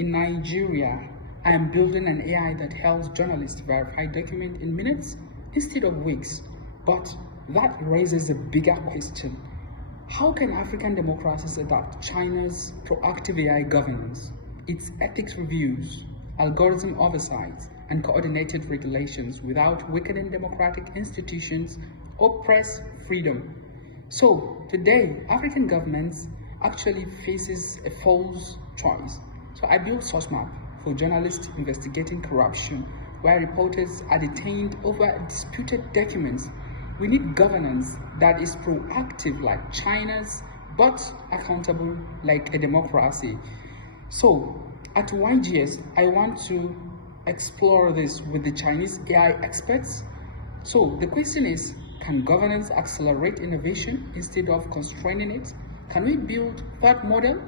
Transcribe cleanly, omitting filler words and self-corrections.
In Nigeria, I am building an AI that helps journalists verify documents in minutes instead of weeks. But that raises a bigger question. How can African democracies adapt China's proactive AI governance, its ethics reviews, algorithm oversight, and coordinated regulations without weakening democratic institutions or press freedom? So today, African governments actually faces a false choice. So I built SourceMap for journalists investigating corruption, where reporters are detained over disputed documents. We need governance that is proactive like China's, but accountable like a democracy. So at YGS, I want to explore this with the Chinese AI experts. So the question is, can governance accelerate innovation instead of constraining it? Can we build that model?